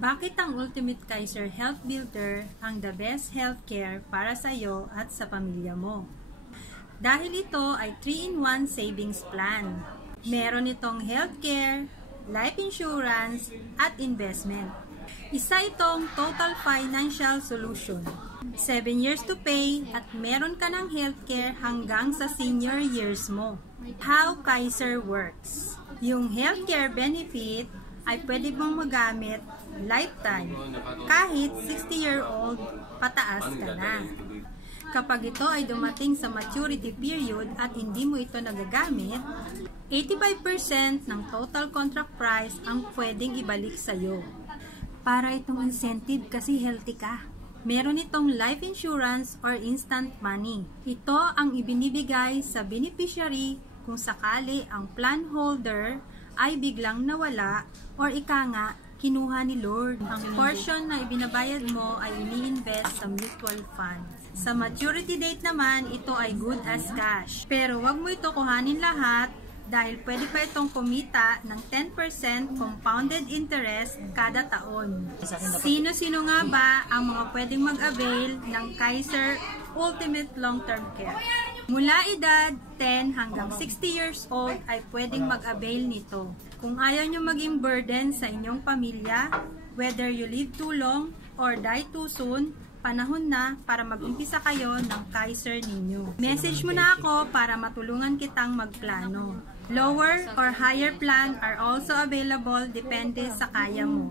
Bakit ang Ultimate Kaiser Health Builder ang the best healthcare para sa iyo at sa pamilya mo? Dahil ito ay 3-in-1 savings plan. Meron itong healthcare, life insurance, at investment. Isa itong total financial solution. 7 years to pay at meron ka ng healthcare hanggang sa senior years mo. How Kaiser works. Yung healthcare benefit ay pwede mong magamit lifetime, kahit 60-year-old pataas ka na. Kapag ito ay dumating sa maturity period at hindi mo ito nagagamit, 85% ng total contract price ang pwedeng ibalik sa iyo. Para itong incentive kasi healthy ka. Meron itong life insurance or instant money. Ito ang ibinibigay sa beneficiary kung sakali ang plan holder ay biglang nawala or ika nga, kinuha ni Lord. Ang portion na ibinabayad mo ay ini-invest sa mutual fund. Sa maturity date naman, ito ay good as cash. Pero wag mo ito kuhanin lahat dahil pwede pa itong kumita ng 10% compounded interest kada taon. Sino-sino nga ba ang mga pwedeng mag-avail ng Kaiser Ultimate Long-Term Care? Mula edad 10 hanggang 60 years old ay pwedeng mag-avail nito. Kung ayaw nyo maging burden sa inyong pamilya, whether you live too long or die too soon, panahon na para mag-umpisa kayo ng Kaiser ninyo. Message mo na ako para matulungan kitang magplano. Lower or higher plan are also available depende sa kaya mo.